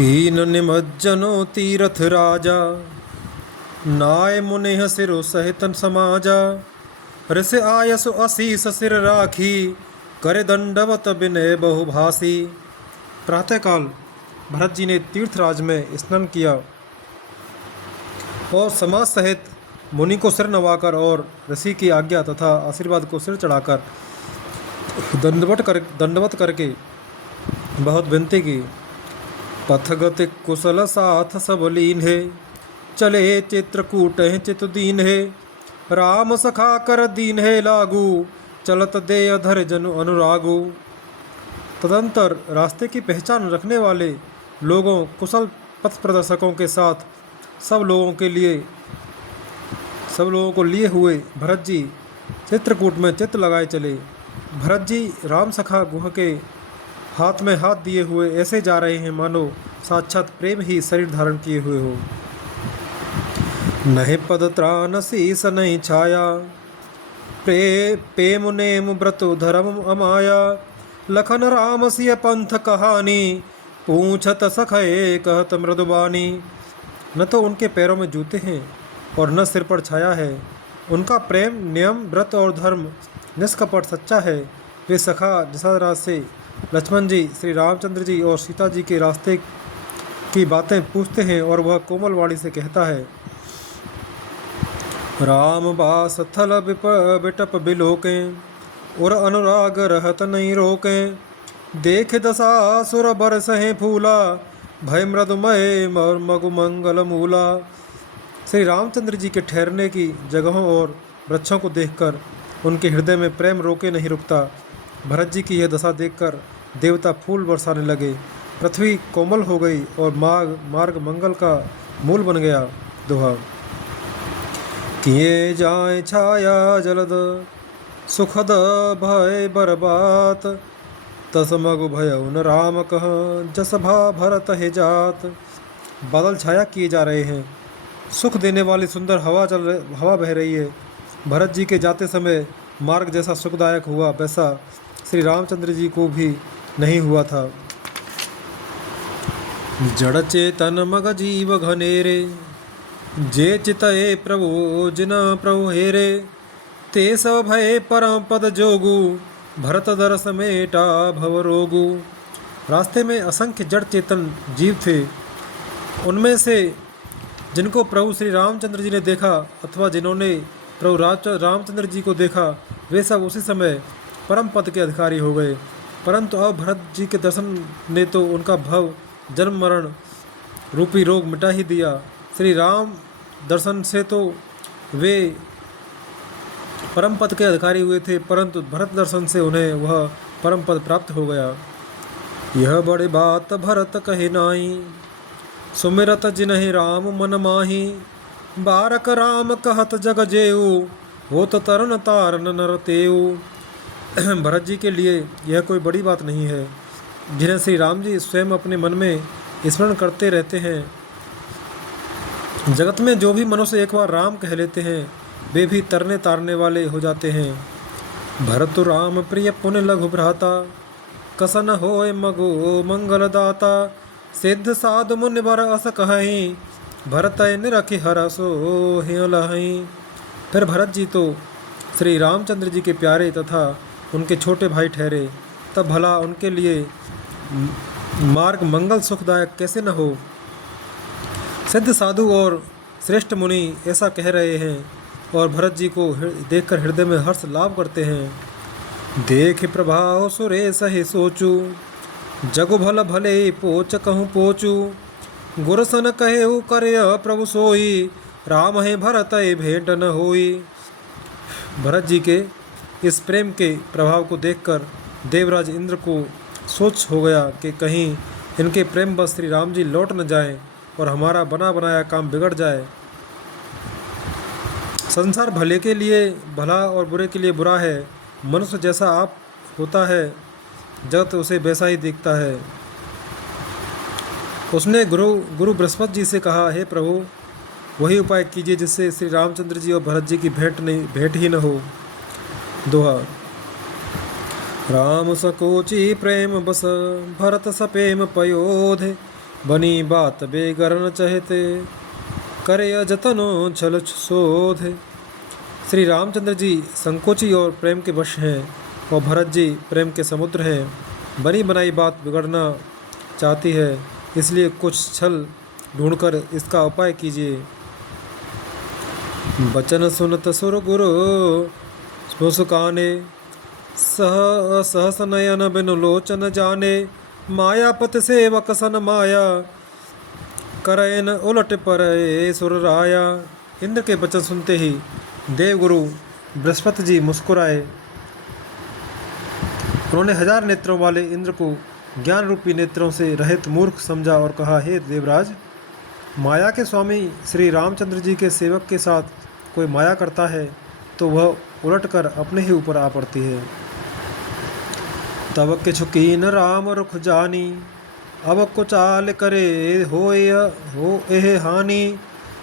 कीन निमज्जनो तीरथ राजा, नाय मुनिह सिरो सहितन समाजा। ऋष आयसु असीस सिर राखी, करे दंडवत विनय बहुभाषी। प्रातःकाल भरत जी ने तीर्थराज में स्नान किया और समाज सहित मुनि को सिर नवाकर और ऋषि की आज्ञा तथा आशीर्वाद को सिर चढ़ाकर दंडवत करके बहुत विनती की। पथगति कुशल साथ सब लीन है, चले चित्रकूट चित दीन है। राम सखा कर दीन है लागू, चलत दे अधर जनु अनुरागु। तदंतर रास्ते की पहचान रखने वाले लोगों, कुशल पथ प्रदर्शकों के साथ सब लोगों को लिए हुए भरत जी चित्रकूट में चित्त लगाए चले। भरत जी राम सखा गुह के हाथ में हाथ दिए हुए ऐसे जा रहे हैं मानो साक्षात प्रेम ही शरीर धारण किए हुए हो। नहीं पद त्राण शीस नहीं छाया, प्रेम नेम व्रतो धर्म अमाया। लखन राम सिय पंथ कहानी, पूछत सखये कहत मृदुबानी। न तो उनके पैरों में जूते हैं और न सिर पर छाया है। उनका प्रेम नियम व्रत और धर्म निष्कपट सच्चा है। वे सखा दशरथ से लक्ष्मण जी, श्री रामचंद्र जी और सीता जी के रास्ते की बातें पूछते हैं और वह कोमल वाणी से कहता है। राम बास थल बिटप बिलोकें, और अनुराग रहत नहीं रोकें। देख दशा सुर बरसहें फूला, भय मृदुमय मगु मंगल मूला। श्री रामचंद्र जी के ठहरने की जगहों और वृक्षों को देखकर उनके हृदय में प्रेम रोके नहीं रुकता। भरत जी की यह दशा देखकर देवता फूल बरसाने लगे, पृथ्वी कोमल हो गई और मार्ग मंगल का मूल बन गया। दोहा। किए जाए छाया जलद, सुखद भय बरबात। तस मगु भयउन राम कह, जस भा भरत है जात। बादल छाया किए जा रहे हैं, सुख देने वाली सुंदर हवा बह रही है। भरत जी के जाते समय मार्ग जैसा सुखदायक हुआ वैसा श्री रामचंद्र जी को भी नहीं हुआ था। जड़ चेतन मग जीव घनेरे, जे चितए प्रभु जिन प्रभु हेरे। ते सब भय परम पद जोगु, भरत दरस मेटा भव रोगु। रास्ते में असंख्य जड़ चेतन जीव थे। उनमें से जिनको प्रभु श्री रामचंद्र जी ने देखा अथवा जिन्होंने प्रभु रामचंद्र जी को देखा, वे सब उसी समय परम पद के अधिकारी हो गए। परंतु अब भरत जी के दर्शन ने तो उनका भव जन्म मरण रूपी रोग मिटा ही दिया। श्री राम दर्शन से तो वे परम पद के अधिकारी हुए थे, परंतु भरत दर्शन से उन्हें वह परम पद प्राप्त हो गया। यह बड़ी बात भरत कहे नाई, सुमिरत जिन्हि राम मन माही। बारक राम कहत जग जेऊ, होत तरन तारन नर तेऊ। भरत जी के लिए यह कोई बड़ी बात नहीं है, जिन्हें श्री राम जी स्वयं अपने मन में स्मरण करते रहते हैं। जगत में जो भी मनुष्य एक बार राम कह लेते हैं, वे भी तरने तारने वाले हो जाते हैं। भरत राम प्रिय पुण्य लघु भ्राता, कसन होय मगो मंगल दाता। सिद्ध साधु मुनि बर अस कहीं, भरत निरखि हरसो हिय लहीं। फिर भरत जी तो श्री रामचंद्र जी के प्यारे तथा उनके छोटे भाई ठहरे, तब भला उनके लिए मार्ग मंगल सुखदायक कैसे न हो। सिद्ध साधु और श्रेष्ठ मुनि ऐसा कह रहे हैं और भरत जी को देखकर हृदय में हर्ष लाभ करते हैं। देख प्रभाव सुरेश ही सोचू, जगु भल भले पोच कहूँ पोचू। गुरसन कहे करे प्रभु सोई, राम है भरत भेंट न होई। भरत जी के इस प्रेम के प्रभाव को देखकर देवराज इंद्र को सोच हो गया कि कहीं इनके प्रेम बस श्री राम जी लौट न जाएं और हमारा बना बनाया काम बिगड़ जाए। संसार भले के लिए भला और बुरे के लिए बुरा है। मनुष्य जैसा आप होता है, जगत उसे वैसा ही दिखता है। उसने गुरु बृहस्पति जी से कहा, हे प्रभु, वही उपाय कीजिए जिससे श्री रामचंद्र जी और भरत जी की भेंट ही न हो। दोहा। राम सकोची प्रेम बस, भरत सपेम पयोध। बनी बात बेगर न चहते, करे अजतनो छल शोध। श्री रामचंद्र जी संकोची और प्रेम के वश हैं और भरत जी प्रेम के समुद्र हैं। बनी बनाई बात बिगड़ना चाहती है, इसलिए कुछ छल ढूंढकर इसका उपाय कीजिए। बचन सुनत सुर गुरु मुस्काने, सहस नयन बिनु लोचन जाने। मायापत सेवक सन माया, करैन उलट पर सुर राया। इंद्र के वचन सुनते ही देवगुरु बृहस्पति जी मुस्कुराए। उन्होंने 1000 नेत्रों वाले इंद्र को ज्ञान रूपी नेत्रों से रहित मूर्ख समझा और कहा, हे देवराज, माया के स्वामी श्री रामचंद्र जी के सेवक के साथ कोई माया करता है तो वह उलटकर अपने ही ऊपर आ पड़ती है। तब किछु कीन राम रुख जानी, अब कुचाल करे हो एह हानि।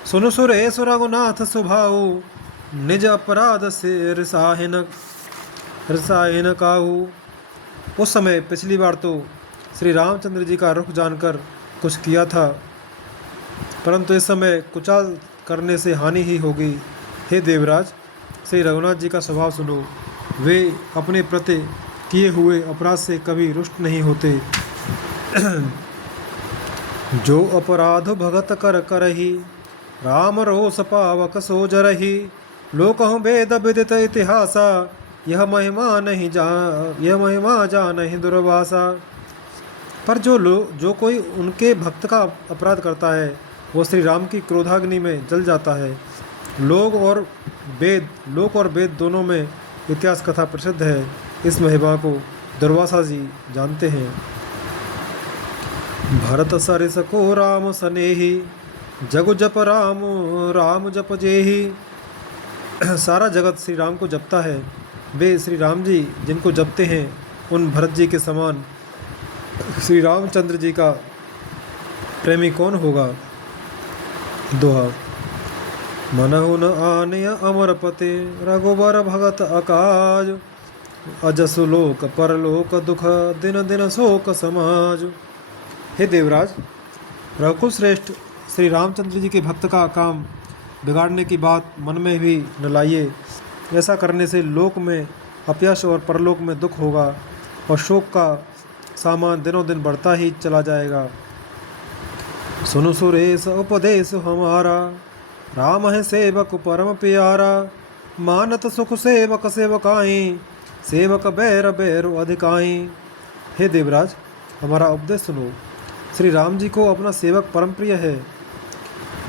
सुनु सुरेश रघुनाथ सुभाऊ, निज अपराध से रिसाहिन काहू। उस समय पिछली बार तो श्री रामचंद्र जी का रुख जानकर कुछ किया था, परंतु इस समय कुचाल करने से हानि ही होगी। हे देवराज, श्री रघुनाथ जी का स्वभाव सुनो। वे अपने प्रति किए हुए अपराध से कभी रुष्ट नहीं होते। जो अपराध भगत कर करही, राम रोष पावक सो जरही। लोकहु वेद विदित इतिहासा, यह महिमा जानहि दुर्वासा। पर जो कोई उनके भक्त का अपराध करता है वो श्री राम की क्रोधाग्नि में जल जाता है। लोक और वेद दोनों में इतिहास कथा प्रसिद्ध है। इस महिमा को दुर्वासा जी जानते हैं। भरत सरिस को राम सनेही, जगु जप राम राम जप जेही। सारा जगत श्री राम को जपता है। वे श्री राम जी जिनको जपते हैं उन भरत जी के समान श्री रामचंद्र जी का प्रेमी कौन होगा। दोहा। मनहु न आनय अमरपते, रघुबर भगत अकाज। अजसु लोक परलोक दुख, दिन दिन शोक समाज। हे देवराज, रघुकुल श्रेष्ठ श्री रामचंद्र जी के भक्त का काम बिगाड़ने की बात मन में भी न लाइए। ऐसा करने से लोक में अपयश और परलोक में दुख होगा और शोक का सामान दिनों दिन बढ़ता ही चला जाएगा। सुनु सुरेश उपदेश हमारा, राम है सेवक परम प्यारा। मानत सुख सेवक सेवकाई, सेवक बैर बैरु अधिकाई। हे देवराज, हमारा उपदेश सुनो। श्री राम जी को अपना सेवक परम प्रिय है।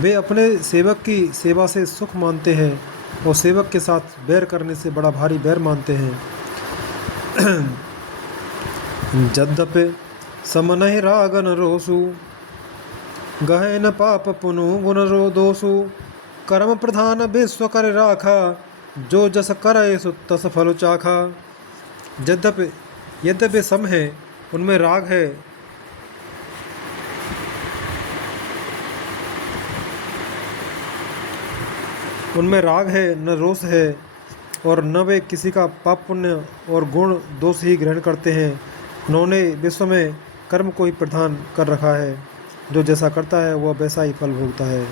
वे अपने सेवक की सेवा से सुख मानते हैं और सेवक के साथ बैर करने से बड़ा भारी बैर मानते हैं। जद्यपि समनहि रागन रोसु, गहे न पाप पुनु गुण रो दोषु। कर्म प्रधान विश्व कर राखा, जो जस करे सो तस फल चाखा। यद्यपि सम है, उनमें राग है, न रोष है, और न वे किसी का पाप पुण्य और गुण दोष ही ग्रहण करते हैं। उन्होंने विश्व में कर्म को ही प्रधान कर रखा है। जो जैसा करता है वह वैसा ही फल भोगता है।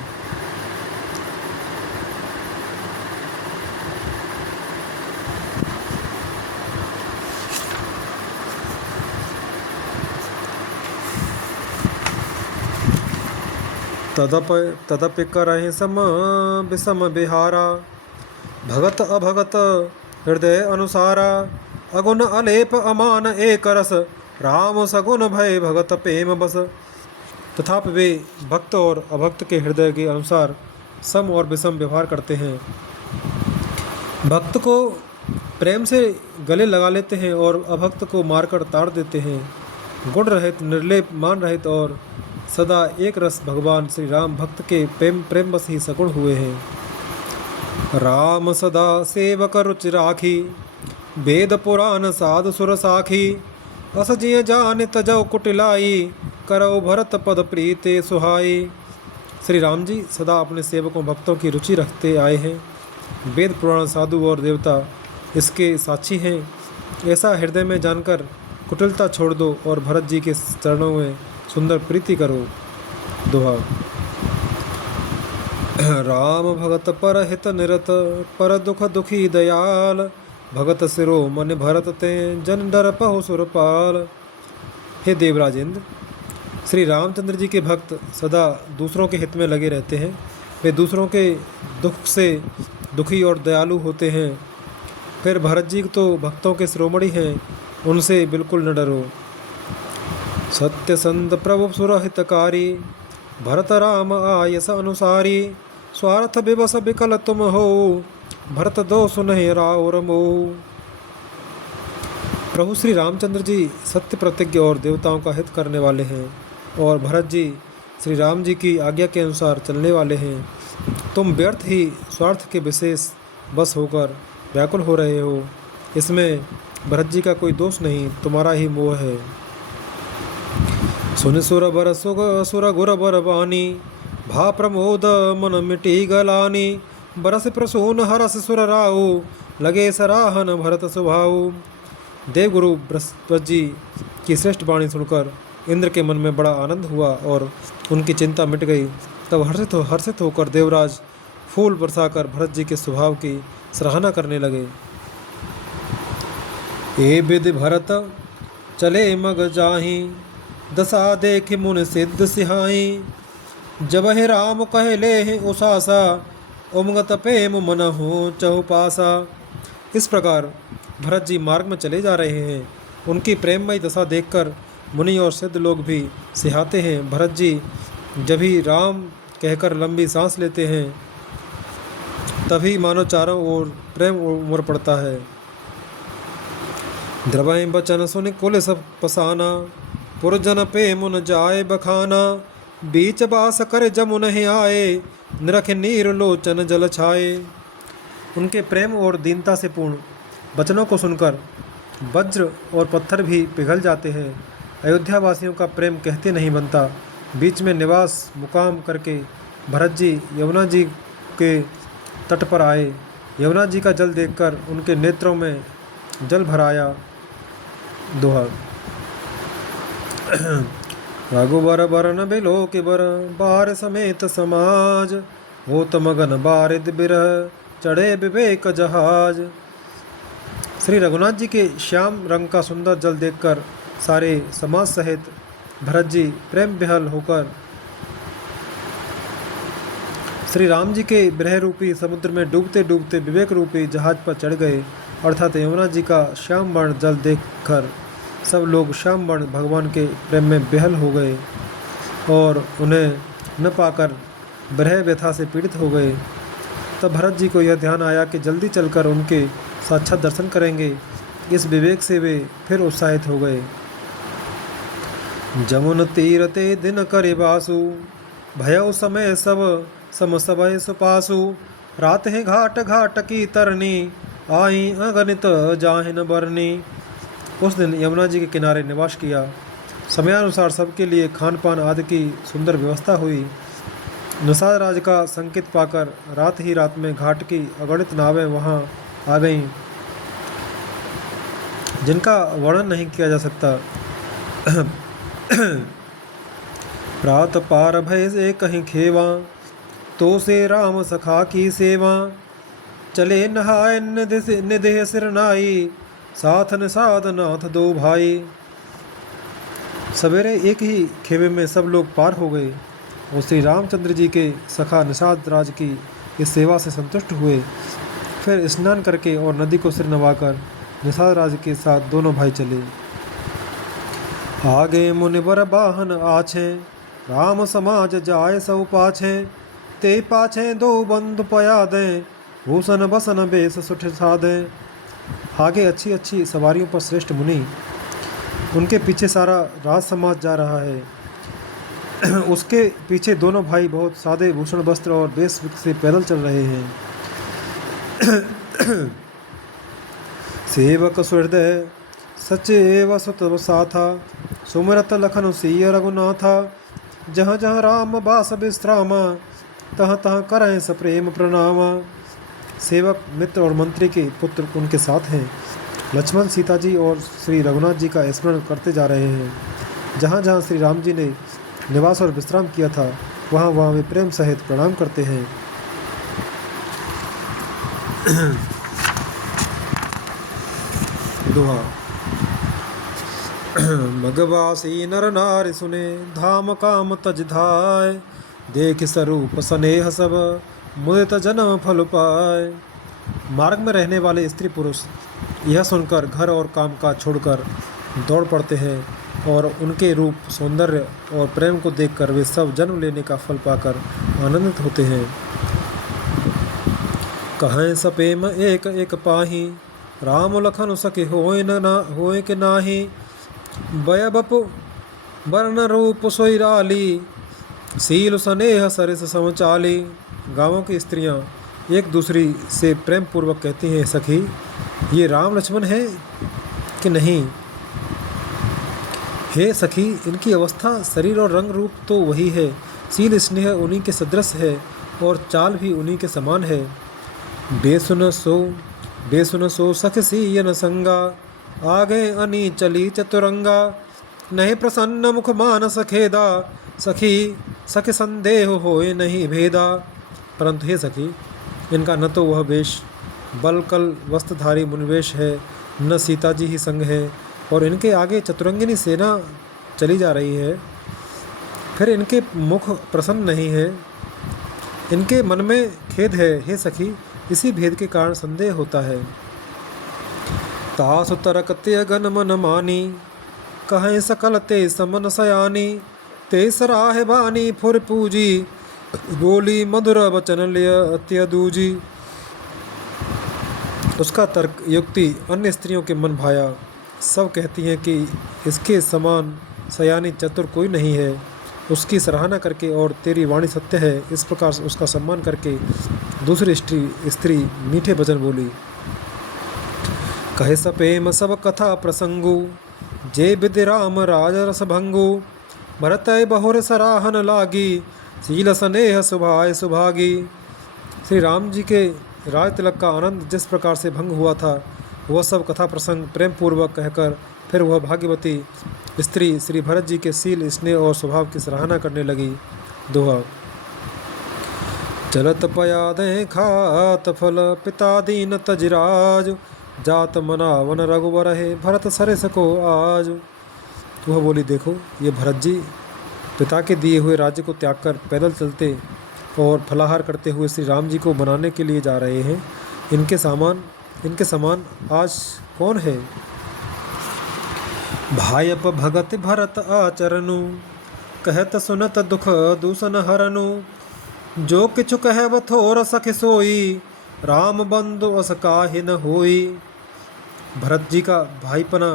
तदपि करहि सम विषम बिहारा, भगत अभगत हृदय अनुसारा। अगुण अलेप अमान एक रस, राम सगुण भय भगत प्रेम बस। तथापि वे भक्त और अभक्त के हृदय के अनुसार सम और विषम व्यवहार करते हैं। भक्त को प्रेम से गले लगा लेते हैं और अभक्त को मारकर ताड़ देते हैं। गुण रहित, निर्लेप, मान रहित और सदा एक रस भगवान श्री राम भक्त के प्रेम बस ही सगुण हुए हैं। राम सदा सेवक रुचि राखी, वेद पुराण साधु सुर साखी। अस जिय जान तजौ कुटिलाई, करौ भरत पद प्रीते सुहाई। श्री राम जी सदा अपने सेवकों भक्तों की रुचि रखते आए हैं। वेद पुराण साधु और देवता इसके साक्षी हैं। ऐसा हृदय में जानकर कुटिलता छोड़ दो और भरत जी के चरणों में सुंदर प्रीति करो। दोहा। राम भगत पर हित निरत, पर दुख दुखी दयाल, भगत सिरो मन भरत ते, जन डर पहु सुरपाल। हे देवराज इंद्र, श्री रामचंद्र जी के भक्त सदा दूसरों के हित में लगे रहते हैं। वे दूसरों के दुख से दुखी और दयालु होते हैं। फिर भरत जी तो भक्तों के शिरोमणि हैं, उनसे बिल्कुल न डरो। सत्य संत प्रभु सुरहितकारी, भरत राम आयस अनुसारी, स्वार्थ विवश विकल तुम हो, भरत दो सुनहि राउर मोह। प्रभु श्री रामचंद्र जी सत्य प्रतिज्ञ और देवताओं का हित करने वाले हैं, और भरत जी श्री राम जी की आज्ञा के अनुसार चलने वाले हैं। तुम व्यर्थ ही स्वार्थ के विशेष बस होकर व्याकुल हो रहे हो। इसमें भरत जी का कोई दोष नहीं, तुम्हारा ही मोह है। सुन सुर बर सुग सुर गुर बर बानी, भा प्रमोद मन मिटी गलानी, बरस प्रसून हरस सुर राऊ, लगे सराहन भरत सुभाऊ। देवगुरु बृहस्पति जी की श्रेष्ठ वाणी सुनकर इंद्र के मन में बड़ा आनंद हुआ और उनकी चिंता मिट गई। तब हर्षित होकर देवराज फूल बरसाकर भरत जी के स्वभाव की सराहना करने लगे। ए विधि भरत चले मग जाही, दशा देख मुन सिद्ध सिहाई, जब हे राम कहे ले उसासा, उमगत प्रेम मन हो चहुपासा। इस प्रकार भरत जी मार्ग में चले जा रहे हैं। उनकी प्रेममयी दशा देखकर मुनि और सिद्ध लोग भी सिहाते हैं। भरत जी जब ही राम कहकर लंबी सांस लेते हैं, तभी मानो चारों ओर प्रेम उमड़ पड़ता है। द्रवय बचन सुन कुल सब पसाना, पुरजन पे मुन जाए बखाना, बीच बास कर जमुन आए, निरख नीर लोचन जल छाए। उनके प्रेम और दीनता से पूर्ण वचनों को सुनकर वज्र और पत्थर भी पिघल जाते हैं। अयोध्या वासियों का प्रेम कहते नहीं बनता। बीच में निवास मुकाम करके भरत जी यमुना जी के तट पर आए। यमुना जी का जल देखकर उनके नेत्रों में जल भर आया। दोहा। रघुबर बरन बिलो के बर, बार समेत समाज, होत मगन बारिद बिरह, चढ़े विवेक जहाज। श्री रघुनाथ जी के श्याम रंग का सुंदर जल देखकर सारे समाज सहित भरत जी प्रेम विहल होकर श्री राम जी के विरह रूपी समुद्र में डूबते डूबते विवेक रूपी जहाज पर चढ़ गए। अर्थात यमुना जी का श्याम वर्ण जल देखकर सब लोग श्याम वर्ण भगवान के प्रेम में विहल हो गए और उन्हें न पाकर विरह व्यथा से पीड़ित हो गए। तब भरत जी को यह ध्यान आया कि जल्दी चलकर उनके साक्षात दर्शन करेंगे। इस विवेक से वे फिर उत्साहित हो गए। जमुन तीर ते दिन करे बासु, भयउ समय सब सम सबय सुपासु, रात है घाट घाट की तरनी, आई अगणित जाहिन बरनी। उस दिन यमुना जी के किनारे निवास किया। समयानुसार सबके लिए खान पान आदि की सुंदर व्यवस्था हुई। निषाद राज का संकेत पाकर रात ही रात में घाट की अगणित नावें वहाँ आ गईं, जिनका वर्णन नहीं किया जा सकता। प्रात पार भय से कहीं खेवा, तो से राम सखा की सेवा, चले नहाय निदेह सिरनाई, साथ निषाद नाथ दो भाई। सवेरे एक ही खेवे में सब लोग पार हो गए और श्री रामचंद्र जी के सखा निषाद राज की इस सेवा से संतुष्ट हुए। फिर स्नान करके और नदी को सिर नवाकर निषाद राज के साथ दोनों भाई चले। आगे मुनिवर बाहन आछे, राम समाज जाय सब पाछे, ते पाछे दो बंधु पया दें, भूषण बसन बेस सुठ साधे। आगे अच्छी अच्छी सवारियों पर श्रेष्ठ मुनि, उनके पीछे सारा राज समाज जा रहा है। उसके पीछे दोनों भाई बहुत सादे भूषण वस्त्र और बेस से पैदल चल रहे हैं। सेवक सुहृदय सचेव सुत साथा, सुमरत लखन सिय रघुनाथा, जहाँ जहाँ राम बास विश्रामा, तहाँ तहाँ करें सप्रेम प्रणामा। सेवक मित्र और मंत्री के पुत्र उनके साथ हैं। लक्ष्मण सीता जी और श्री रघुनाथ जी का स्मरण करते जा रहे हैं। जहाँ जहाँ श्री राम जी ने निवास और विश्राम किया था, वहाँ वे प्रेम सहित प्रणाम करते हैं। दोहा। मगवासी नर नारि सुने, धाम काम तज धाय, देख स्वरूप स्नेह सब, मुदित जन्म फल पाए। मार्ग में रहने वाले स्त्री पुरुष यह सुनकर घर और काम काज छोड़कर दौड़ पड़ते हैं, और उनके रूप, सौंदर्य और प्रेम को देखकर वे सब जन्म लेने का फल पाकर आनंदित होते हैं। कहें सपेम एक एक पाही, राम लखन सके होए के नाही। बय बपु वर्ण रूप सोईराली, सील स्नेह सरिस समचाली। गाँवों की स्त्रियां एक दूसरी से प्रेम पूर्वक कहती हैं, सखी ये राम लक्ष्मण है कि नहीं? हे सखी, इनकी अवस्था, शरीर और रंग रूप तो वही है, सील स्नेह उन्हीं के सदृश है और चाल भी उन्हीं के समान है। बेसुन सो सख सीयन संगा, आगे अनी चली चतुरंगा। नहीं प्रसन्न मुख मानस खेदा, सखी सख संदेह होए नहीं भेदा। परंतु हे सखी, इनका न तो वह वेश बलकल वस्त्रधारी मुनिवेश है, न सीता जी ही संग है, और इनके आगे चतुरंगिनी सेना चली जा रही है। फिर इनके मुख प्रसन्न नहीं है, इनके मन में खेद है। हे सखी, इसी भेद के कारण संदेह होता है। तासु तरक ते गन मन मानी, कहें सकल ते समन सयानी। ते सराहे बानी फुर पूजी, बोली मधुर वचन लिय अत्यदूजी। उसका तर्क युक्ति अन्य स्त्रियों के मन भाया। सब कहती हैं कि इसके समान सयानी चतुर कोई नहीं है। उसकी सराहना करके और तेरी वाणी सत्य है, इस प्रकार उसका सम्मान करके दूसरी स्त्री मीठे वचन बोली। कहे सपेम सब कथा प्रसंगु, जे विधि राम राज रस भंगु। भरत बहुर सराहन लागी, सील स्नेह सुभाय सुभागी। श्री राम जी के राज तिलक का आनंद जिस प्रकार से भंग हुआ था, वह सब कथा प्रसंग प्रेम पूर्वक कहकर फिर वह भाग्यवती स्त्री श्री भरत जी के सील, स्नेह और स्वभाव की सराहना करने लगी। दोहा। चलत पयादें खात फल, पिता दीन तजराज। जात मनावन रघुवर है, भरत सरिस को आज। वह बोली, देखो ये भरत जी पिता के दिए हुए राज्य को त्याग कर पैदल चलते और फलाहार करते हुए श्री राम जी को बनाने के लिए जा रहे हैं। इनके समान आज कौन है? भायप भगत भरत आचरनु, कहत सुनत दुख दूषण हरनु। जो किछु कहब थोर सख सोई, राम बंधु अस काहि न होई। भरत जी का भाईपना,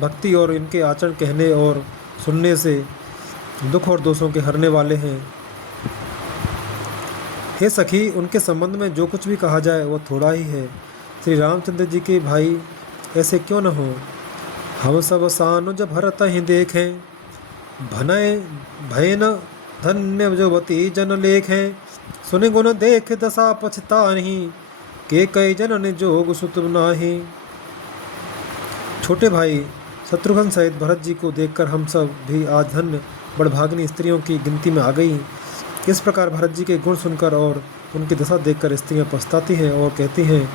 भक्ति और इनके आचरण कहने और सुनने से दुख और दोषों के हरने वाले हैं। हे सखी, उनके संबंध में जो कुछ भी कहा जाए वह थोड़ा ही है। श्री रामचंद्र जी के भाई ऐसे क्यों न हो? हम सब सानुज भरत ही देखें, भनय भयन धन्य जोवती जन लेखें। सुनि गुण देख दशा पछताहि, के कई जनन जोग सुत नाही। छोटे भाई शत्रुघ्न सहित भरत जी को देखकर हम सब भी आज धन्य बड़भाग्नी स्त्रियों की गिनती में आ गई। इस प्रकार भरत जी के गुण सुनकर और उनकी दशा देखकर स्त्रियां पछताती हैं और कहती हैं,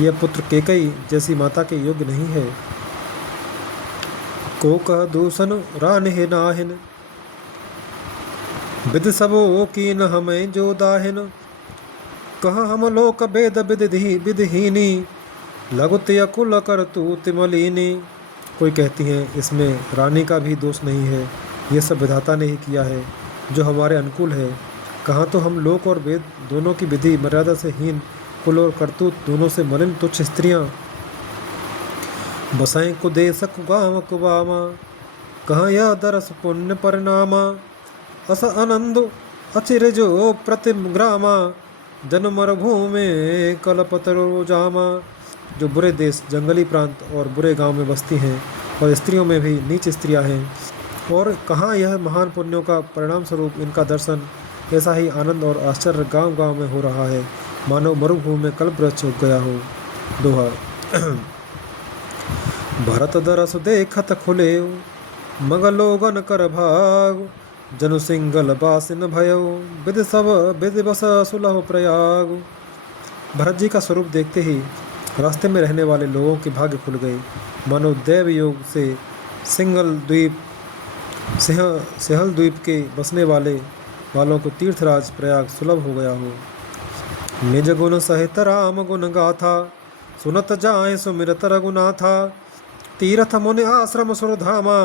यह पुत्र केकई जैसी माता के योग्य नहीं है। को कह दूषण रान है नाहिन, विद सबो कीन हमें जो दाहिन। कह हम लोक वेद विधहीनी, लघुत कुल कर तू तिमलिनी। कोई कहती हैं इसमें रानी का भी दोष नहीं है, ये सब विधाता ने ही किया है जो हमारे अनुकूल है। कहाँ तो हम लोक और वेद दोनों की विधि मर्यादा से हीन, कुल और करतूत दोनों से मलिन तुच्छ स्त्रियाँ। बसाएं को दे सक गाँव कुबामा, कहाँ यह दरस पुण्य परिणामा। अस आनंद अचिर जो प्रतिग्रामा, जन मरुभूमि कलपतरो जामा। जो बुरे देश, जंगली प्रांत और बुरे गांव में बसती हैं और स्त्रियों में भी नीच स्त्रियां हैं, और कहाँ यह महान पुण्यों का परिणाम स्वरूप इनका दर्शन, ऐसा ही आनंद और आश्चर्य गांव गांव में हो रहा है, मानो मरुभूमि में कल्प वृक्ष उग गया हो। दोहा। भरत दरस देखत खुले, मग लोगन कर भाग। जनु सिंगल बासिन भयो, विधि सब विधि बस सुलभ प्रयाग। भरत जी का स्वरूप देखते ही रास्ते में रहने वाले लोगों के भाग्य खुल गए, मानो दैव योग से सिंगल द्वीप सिंहल द्वीप के बसने वालों को तीर्थराज प्रयाग सुलभ हो गया हो। निज गुण सहित राम गुण गाथा, सुनत जाए सुमिरत रघुनाथा। तीर्थ मुनि आश्रम सुरधामा,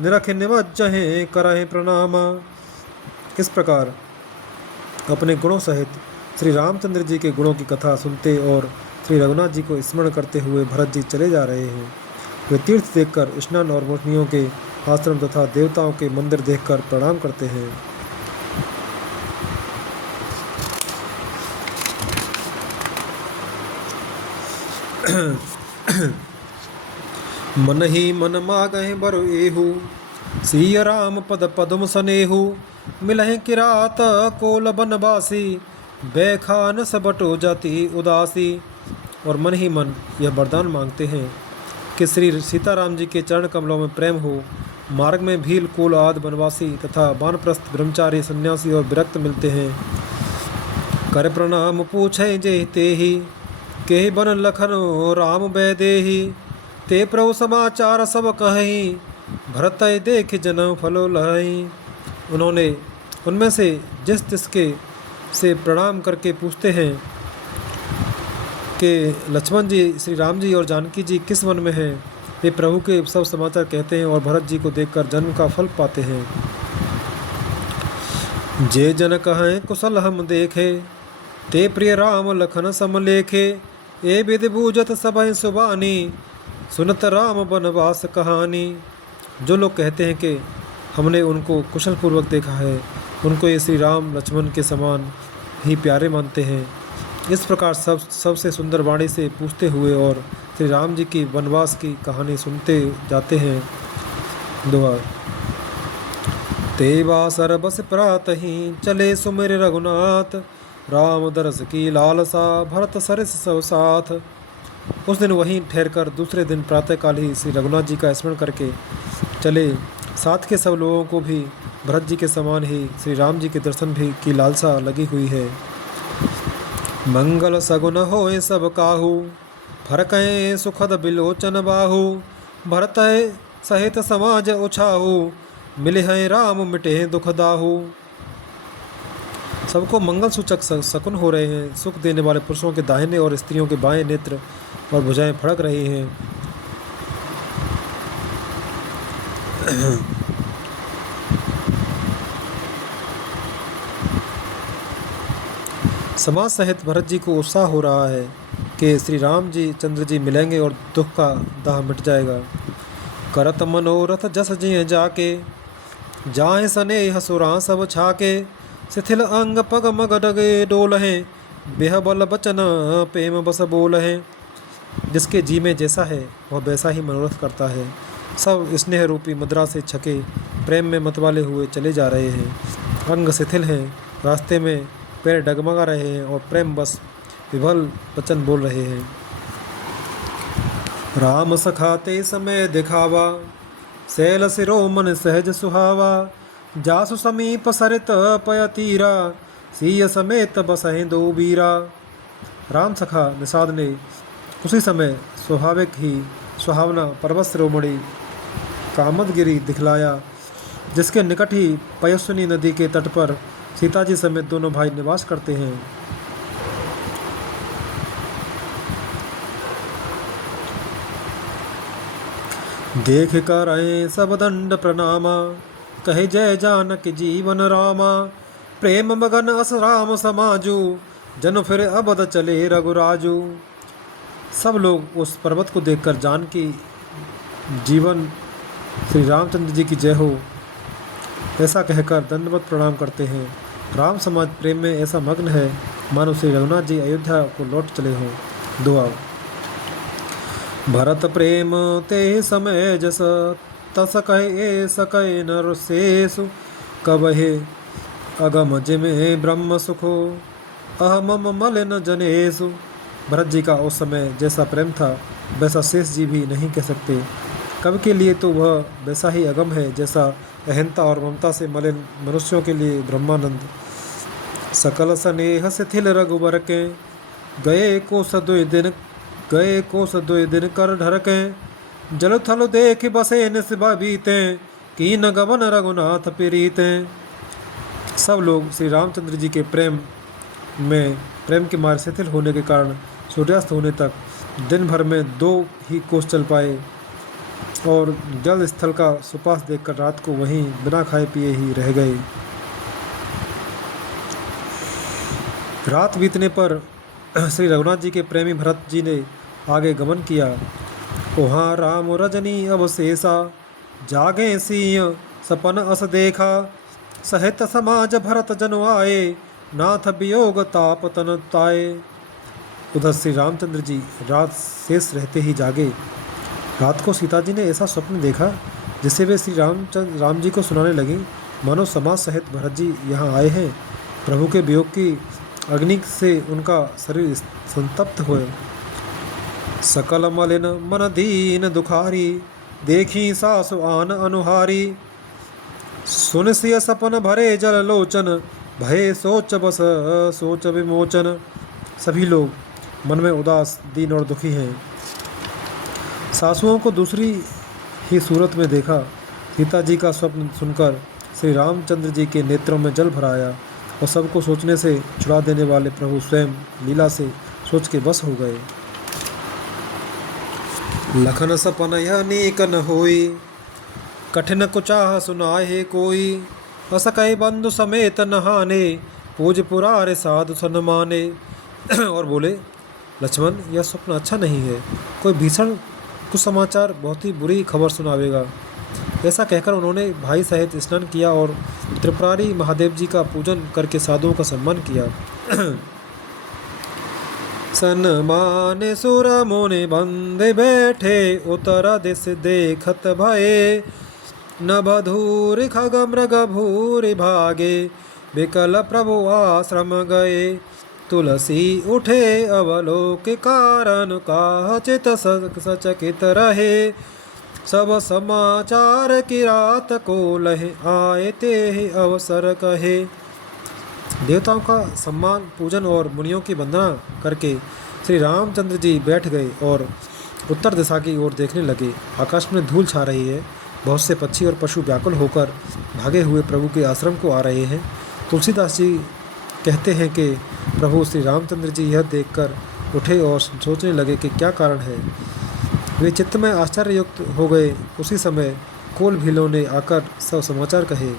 निरख निमज्जहे करहे प्रणामा। इस प्रकार अपने गुणों सहित श्री रामचंद्र जी के गुणों की कथा सुनते और श्री रघुनाथ जी को स्मरण करते हुए भरत जी चले जा रहे हैं। वे तीर्थ देखकर स्नान और मुनियों के आश्रम तथा देवताओं के मंदिर देखकर प्रणाम करते हैं। मन ही मन मागहि बरु एहु, सिय राम पद पदम सनेहु। मिलहि किरात कोल बनवासी, बैखान सबटो जाति उदासी। और मन ही मन यह वरदान मांगते हैं कि श्री सीताराम जी के चरण कमलों में प्रेम हो। मार्ग में भील कोल आदि बनवासी तथा वानप्रस्थ ब्रह्मचारी सन्यासी और विरक्त मिलते हैं। कर प्रणाम पूछे जे ते ही, के बन लखन राम बैदेही। ते प्रभु समाचार सब कहीं, भरत देख जन्म फलो लही। उन्होंने उनमें से जिस तिसके से प्रणाम करके पूछते हैं कि लक्ष्मण जी, श्री राम जी और जानकी जी किस वन में हैं। वे प्रभु के सब समाचार कहते हैं और भरत जी को देखकर जन्म का फल पाते हैं। जे जन कहें कुशल हम देखे, ते प्रिय राम लखन समलेखे। ए विधि बूझत सबहि सुबानी, सुनत राम वनवास कहानी। जो लोग कहते हैं कि हमने उनको कुशल पूर्वक देखा है, उनको ये श्री राम लक्ष्मण के समान ही प्यारे मानते हैं। इस प्रकार सबसे सुंदर वाणी से पूछते हुए और श्री राम जी की वनवास की कहानी सुनते जाते हैं। दुआ तेवा सर बस प्रातहि, चले सुमिर रघुनाथ। राम दरस की लालसा, भरत सरिस सब साथ। उस दिन वहीं ठहरकर दूसरे दिन प्रातःकाल ही श्री रघुनाथ जी का स्मरण करके चले। साथ के सब लोगों को भी भरत जी के समान ही श्री राम जी के दर्शन भी की लालसा लगी हुई है। मंगल सगुन होए सब काहू, फरकए सुखद बिलोचन बाहू। भरत सहित समाज उछाहू, मिले हैं राम मिटे दुख दाहू। सबको मंगल सूचक शकुन हो रहे हैं। सुख देने वाले पुरुषों के दाहिने और स्त्रियों के बाएं नेत्र और भुजाएं फड़क रही हैं। समाज सहित भरत जी को उत्साह हो रहा है कि श्री राम जी चंद्र जी मिलेंगे और दुख का दाह मिट जाएगा। करत मनोरथ जस जिय जाके, जाए सने हसुरा सब छाके। शिथिल अंग पग मग डगे डोलहें, बेह बल बचन प्रेम बस बोलहें। जिसके जी में जैसा है वह वैसा ही मनोरथ करता है। सब स्नेह रूपी मुद्रा से छके प्रेम में मतवाले हुए चले जा रहे हैं। अंग शिथिल हैं, रास्ते में पैर डगमगा रहे हैं और प्रेम बस विभल वचन बोल रहे हैं। राम सखाते समय दिखावा, शैल सिरो मन सहज सुहावा। जासु समीप सरित पय तीरा, सीय समेत बसहें दो बीरा। राम सखा निषाद ने उसी समय स्वाभाविक ही सुहावना पर्वत शिरोमणि कामदगिरी दिखलाया, जिसके निकट ही पयस्विनी नदी के तट पर सीता जी समेत दोनों भाई निवास करते हैं। देख कर आए सब दंड प्रणामा, कहे जय जानक जीवन रामा। प्रेम मगन अस राम समाजू, जन फिर अबद चले रघुराजू। सब लोग उस पर्वत को देखकर जानकी जीवन श्री रामचंद्र जी की जय हो ऐसा कहकर दंडवत प्रणाम करते हैं। राम समाज प्रेम में ऐसा मग्न है मानो श्री रघुनाथ जी अयोध्या को लौट चले हों। दुआ भरत प्रेम ते समय जस, तस कहे सकै नर शेषु। कबहे अगम जिमे ब्रह्म सुखो, अहमम मलिन जनेषु। भरत जी का उस समय जैसा प्रेम था वैसा शेष जी भी नहीं कह सकते। कवि के लिए तो वह वैसा ही अगम है जैसा अहंता और ममता से मलिन मनुष्यों के लिए ब्रह्मानंद। सकल स्नेह शिथिल रघुबर के गए को सदोय दिन कर ढरके जल थल देख बसे निस्बा बीते की न गवन रघुनाथ प्रीते। सब लोग श्री रामचंद्र जी के प्रेम के मारे शिथिल होने के कारण सूर्यास्त होने तक दिन भर में 2 ही कोस चल पाए और जल स्थल का सुपास देखकर रात को वहीं बिना खाए पिए ही रह गए। रात बीतने पर श्री रघुनाथ जी के प्रेमी भरत जी ने आगे गमन किया। वहाँ राम रजनी अवशेषा जागे सिंह सपन अस देखा सहित समाज भरत जन आए नाथ वियोग ताप तन ताए। उधर श्री रामचंद्र जी रात शेष रहते ही जागे। रात को सीता जी ने ऐसा स्वप्न देखा जिसे वे श्री राम जी को सुनाने लगी। मानो समाज सहित भरत जी यहाँ आए हैं। प्रभु के वियोग की अग्नि से उनका शरीर संतप्त हुए। सकल मलिन मन दीन दुखारी देखी सासु आन अनुहारी सुन सिय सपन भरे जल लोचन भय सोच बस सोच विमोचन। सभी लोग मन में उदास दीन और दुखी हैं। सासुओं को दूसरी ही सूरत में देखा। सीता जी का स्वप्न सुनकर श्री रामचंद्र जी के नेत्रों में जल भर आया और सबको सोचने से छुड़ा देने वाले प्रभु स्वयं लीला से सोच के बस हो गए। लखन सपन यह नीक न होई कठिन कुचाह सुनाहे कोई अस कई बंधु समेत नहाने पूज पुरारे साधु सन्माने। और बोले, लक्ष्मण यह स्वप्न अच्छा नहीं है, कोई भीषण कुसमाचार बहुत ही बुरी खबर सुनावेगा। ऐसा कहकर उन्होंने भाई सहित स्नान किया और त्रिपुरारी महादेव जी का पूजन करके साधुओं का सम्मान किया। सन्माने सुर मुनि बंदे बैठे उतर दिस देखत भये न बधूर खग मृग भूरि भागे विकल प्रभु आश्रम गए। तुलसी उठे अवलोक कारण काह चित सचकित रहे सब समाचार की रात को लहे आए ते अवसर कहे। देवताओं का सम्मान पूजन और मुनियों की वंदना करके श्री रामचंद्र जी बैठ गए और उत्तर दिशा की ओर देखने लगे। आकाश में धूल छा रही है। बहुत से पक्षी और पशु व्याकुल होकर भागे हुए प्रभु के आश्रम को आ रहे हैं। तुलसीदास जी कहते हैं कि प्रभु श्री रामचंद्र जी यह देखकर उठे और सोचने लगे कि क्या कारण है। वे चित्त में आश्चर्ययुक्त हो गए। उसी समय कोल भीलों ने आकर सब समाचार कहे।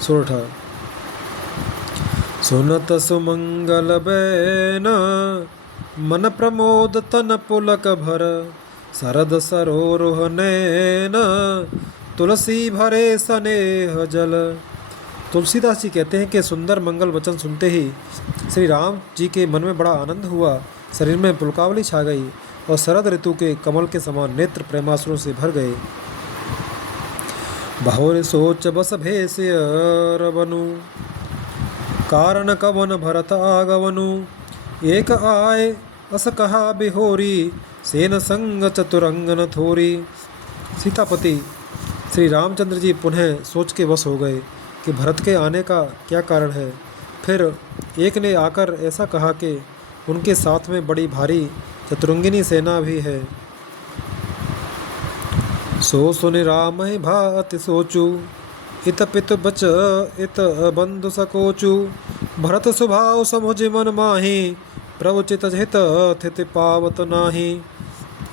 सोरठा सुनत सुमंगल बैन मन प्रमोद तन पुलक भर शरद सरोरुह नैन तुलसी भरे स्नेह जल। तुलसीदास जी कहते हैं कि सुंदर मंगल वचन सुनते ही श्री राम जी के मन में बड़ा आनंद हुआ। शरीर में पुलकावली छा गई और शरद ऋतु के कमल के समान नेत्र प्रेमासुरों से भर गए। बहुर सोच बस भेष रवनु कारण कवन भरत आगवनु एक आए अस कहा बिहोरी सेन संग चतुरंगन थोरी। सीतापति श्री रामचंद्र जी पुनः सोच के वश हो गए कि भरत के आने का क्या कारण है। फिर एक ने आकर ऐसा कहा कि उनके साथ में बड़ी भारी चतुरंगिनी सेना भी है। सो सुनि राम भाति सोचू इत पित बच इत बंधु सकोचू भरत स्वभाव समुझ मन माही प्रभु चित हित थित पावत नाही।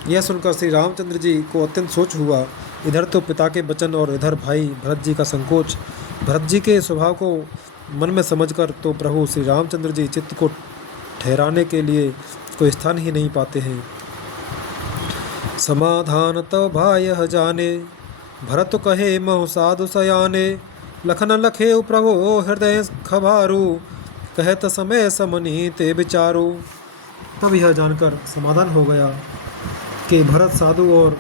यह सुनकर श्री रामचंद्र जी को अत्यंत सोच हुआ। इधर तो पिता के वचन और इधर भाई भरत जी का संकोच। भरत जी के स्वभाव को मन में समझकर तो प्रभु श्री रामचंद्र जी चित्त को ठहराने के लिए कोई स्थान ही नहीं पाते हैं। समाधान तो भाय जाने भरत कहे महु साधु सयाने लखन लखे प्रभु हृदय खबारू कहत समय समनी ते विचारू। तब यह जानकर समाधान हो गया कि भरत साधु और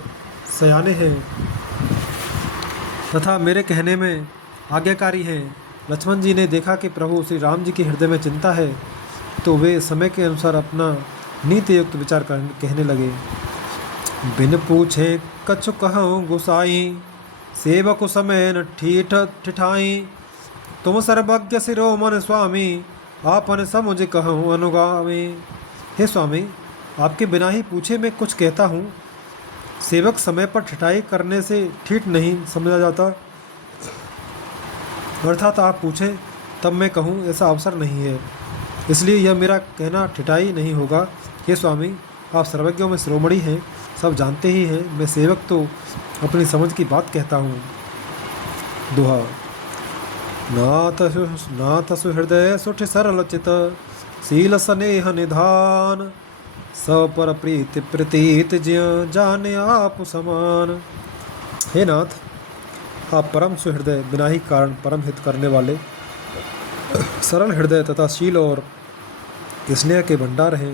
सयाने हैं तथा मेरे कहने में आज्ञाकारी हैं। लक्ष्मण जी ने देखा कि प्रभु श्री राम जी के हृदय में चिंता है, तो वे समय के अनुसार अपना नीति युक्त विचार कहने लगे। बिन पूछे कछु कहूँ गुसाई, सेवक समय न ठीठ ठिठाई। तुम सर्वज्ञ शिरोमन स्वामी, आपन समुझ कहूँ अनुगामी। हे स्वामी, आपके बिना ही पूछे मैं कुछ कहता हूँ। सेवक समय पर ठिठाई करने से ठीक नहीं समझा जाता, अर्थात आप पूछें तब मैं कहूँ ऐसा अवसर नहीं है, इसलिए यह मेरा कहना ठिठाई नहीं होगा। हे स्वामी, आप सर्वज्ञों में शिरोमणि हैं, सब जानते ही हैं। मैं सेवक तो अपनी समझ की बात कहता हूँ। दोहा। नाथ सुहृदय सुठ सरल चित, शील स्नेह निधान। सब पर प्रीति प्रतीत ज्य, जाने आप समान। हे नाथ, आप परम सुहृदय, बिना ही कारण परम हित करने वाले, सरल हृदय तथा शील और स्नेह के भंडार हैं।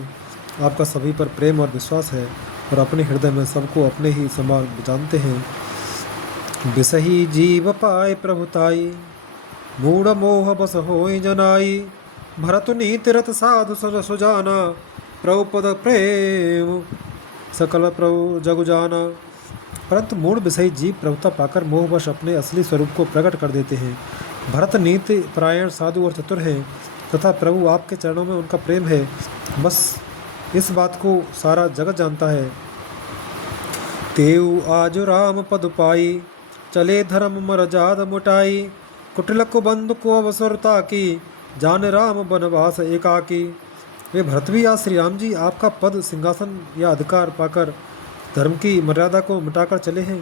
आपका सभी पर प्रेम और विश्वास है और अपने हृदय में सबको अपने ही समान जानते हैं। बिसही जीव पाए प्रभुताई, मूढ़ मोह बस होई जनाई। भरत नीति रत साधु सुजाना, प्रभुपद प्रेम सकल प्रभु जगु जाना। परंतु मूढ़ विषयी जीव प्रभुता पाकर मोहवश अपने असली स्वरूप को प्रकट कर देते हैं। भरत नीति परायण साधु और चतुर हैं तथा प्रभु आपके चरणों में उनका प्रेम है, बस इस बात को सारा जगत जानता है। तेऊ आज राम पद पाई, चले धर्म मरजाद मुटाई। कुटिल को बंधु को अवसरता की, जान राम बनवास एकाकी। वे भरत भी आज श्री राम जी आपका पद सिंहासन या अधिकार पाकर धर्म की मर्यादा को मिटाकर चले हैं।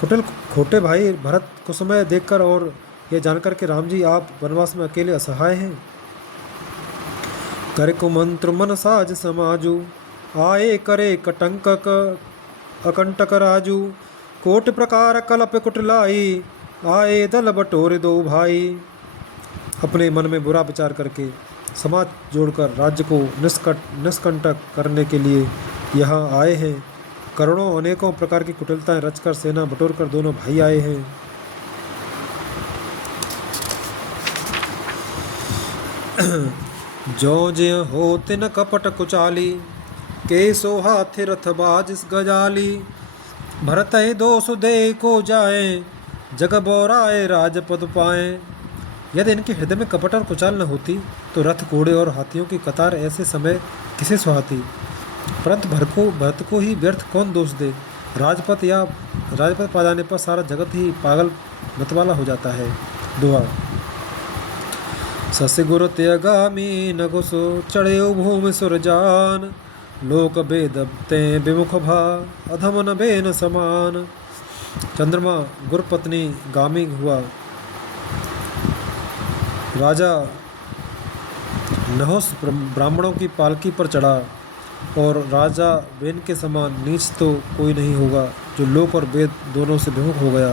कुटिल खोटे भाई भरत को समय देखकर और यह जानकर के राम जी आप वनवास में अकेले असहाय हैं। कर कुमंत्र मन साज समाजू, आए करे कटंक अकंटक राजू। कोट प्रकार कलप कुटलाई, आए दल बटोरे दो भाई। अपने मन में बुरा विचार करके समाज जोड़कर राज्य को निष्कंटक करने के लिए यहाँ आए हैं। करोड़ों अनेकों प्रकार की कुटिलताएं रचकर सेना बटोर कर दोनों भाई आए हैं। जो ज्य हो तिन कपट कुचाली, के सो हाथि रथ बाजिस गजाली। भरत दोष दे को जाए, जग बोराए राजपद पाए। यदि इनके हृदय में कपट और कुचाल न होती तो रथ घोड़े और हाथियों की कतार ऐसे समय किसे सुहाती। परंतु भरत को ही व्यर्थ कौन दोष दे। राजपद पा जाने पर सारा जगत ही पागल मतवाला हो जाता है। दुआ। सस गुरु त्यागामी न घुसो, चढ़े भूमि सुरजान। लोक भेद ते विमुख भा, अधम न बेन समान। चंद्रमा गुरुपत्नी गामी हुआ। राजा नहुस ब्राह्मणों की पालकी पर चढ़ा और राजा बेन के समान नीच तो कोई नहीं होगा जो लोक और वेद दोनों से विमुख हो गया।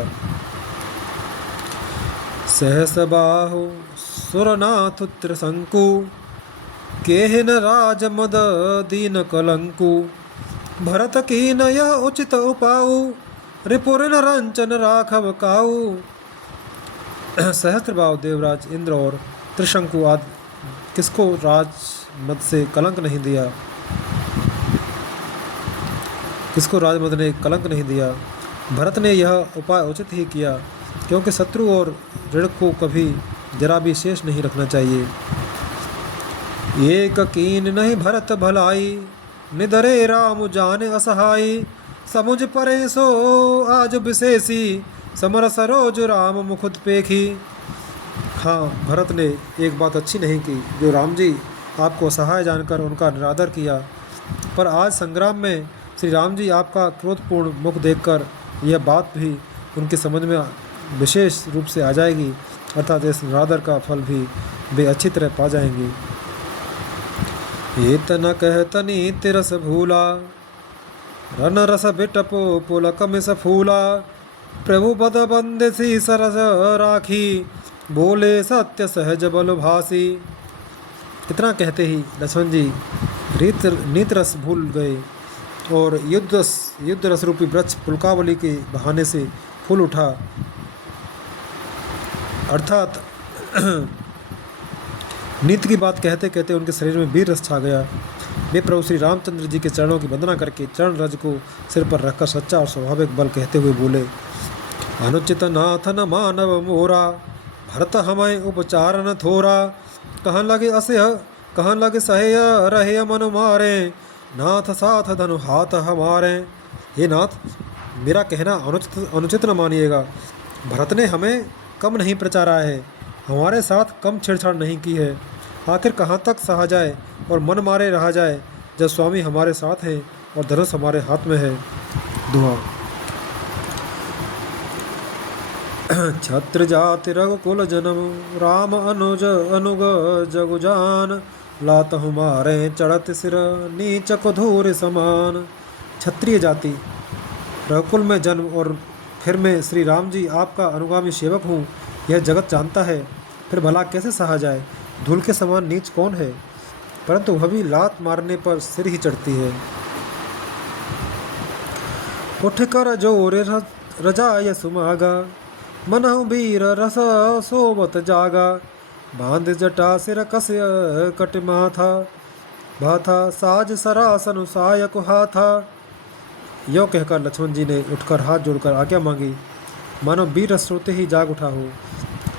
सहस बाहु सुरनाथ त्रिशंकु, केहन राज मद दीन कलंकु। भरत की न यह उचित उपाऊ, रिपुर न रंचन राघव काऊ। सहस्त्रबाहु देवराज इंद्र और त्रिशंकु आदि किसको राज मद से कलंक नहीं दिया, किसको राजमद ने कलंक नहीं दिया। भरत ने यह उपाय उचित ही किया, क्योंकि शत्रु और ऋण को कभी जरा भी शेष नहीं रखना चाहिए। एक कीन नहीं भरत भलाई, निधरे राम जाने असहाई। समुझ परे सो आज विशेषी, समर सरोज राम मुखुद पेखी। हाँ, भरत ने एक बात अच्छी नहीं की, जो राम जी आपको असहाय जानकर उनका निरादर किया। पर आज संग्राम में श्री राम जी आपका क्रोधपूर्ण मुख देखकर यह बात भी उनकी समझ में विशेष रूप से आ जाएगी, अर्थात इस निरादर का फल भी वे अच्छी तरह पा जाएंगे। ये न कहतनी तिरस भूला, रन रस बिटपो पुलक मिस फूला। प्रभु पद बंदसी सरस राखी, बोले सत्य सहज बल भासी। इतना कहते ही लक्ष्मण जी नीत रस भूल गए और युद्ध रस रूपी वृक्ष पुलकावली के बहाने से फूल उठा, अर्थात नीति की बात कहते कहते उनके शरीर में वीर रस छा गया। वे प्रभु श्री रामचंद्र जी के चरणों की वंदना करके चरण रज को सिर पर रखकर सच्चा और स्वाभाविक बल कहते हुए बोले, अनुचित नाथ न मानव मोरा, भरत हमें उपचार न थोरा, कहन लगे असह्य कहन लगे सह्य रहे मन मारे, नाथ साथ धनु हाथ हमारे। हे नाथ, मेरा कहना अनुचित न मानिएगा। भरत ने हमें कम नहीं प्रचारा है, हमारे साथ कम छेड़छाड़ नहीं की है। आखिर कहाँ तक सहा जाए और मन मारे रहा जाए जब स्वामी हमारे साथ हैं और धनुष हमारे हाथ में है। दुआ। छत्र जाति रघुकुल जन्म, राम अनुज अनुग जगुजान, लात हमारे चढ़त सिर नीच कुधूर समान। क्षत्रिय जाति, रघुकुल में जन्म और फिर मैं श्री राम जी आपका अनुगामी सेवक हूँ, यह जगत जानता है। फिर भला कैसे सहा जाए। धूल के समान नीच कौन है, परंतु वह भी लात मारने पर सिर ही चढ़ती है। उठ कर जोर रजाय सुमागा, मनहु वीर रस सोबत जागा, बांध जटा सिर कस कट माथा, भाथा साज सरासन सायक हाथा। यो कहकर लक्ष्मण जी ने उठकर हाथ जोड़कर आज्ञा मांगी, मानो वीर रस सोते ही जाग उठा हो।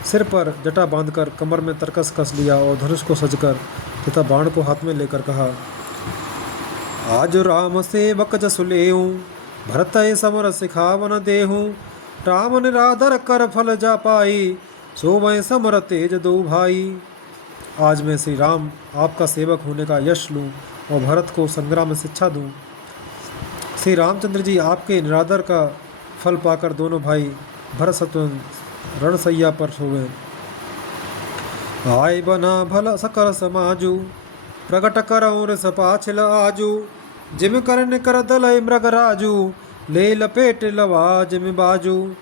सिर पर जटा बांधकर कमर में तरकस कस लिया और धनुष को सजकर तथा बाण को हाथ में लेकर कहा, आज राम सेवक जसु लेऊं, भरत समर सिखावन देहूं, राम निरादर कर फल जा पाई, सोवै समर तेज दो भाई। आज मैं श्री राम आपका सेवक होने का यश लूं और भरत को संग्राम में शिक्षा दूं। श्री रामचंद्र जी आपके निरादर का फल पाकर दोनों भाई भरत शत्रुघ्न रणसैया पर सोए। आय बना भल सकल समाजू, प्रगट करऊं रस पाछिल आजू, जिम करन कर दलय मृग राजू, ले लपेट लवा जिम बाजू।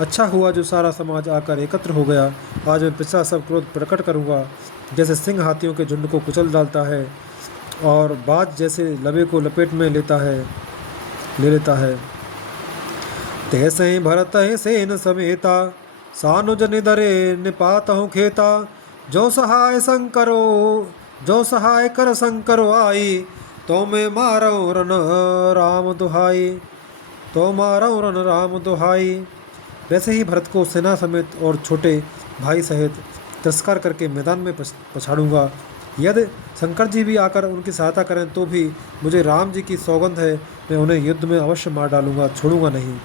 अच्छा हुआ जो सारा समाज आकर एकत्र हो गया। आज मैं पिछला सब क्रोध प्रकट करूँगा। जैसे सिंह हाथियों के झुंड को कुचल डालता है और बाज जैसे लबे को लपेट में ले लेता है, तैसे ही भरत है सेन समेता, सानुज निधरे निपात हूँ खेता, जो सहाय कर शंकरो आई, तो मैं मारो रन राम दुहाई, तो मारो रन राम दुहाई। वैसे ही भरत को सेना समेत और छोटे भाई सहित तिरस्कार करके मैदान में पछाड़ूंगा। यदि शंकर जी भी आकर उनकी सहायता करें तो भी मुझे राम जी की सौगंध है, मैं उन्हें युद्ध में अवश्य मार डालूंगा, छोड़ूंगा नहीं।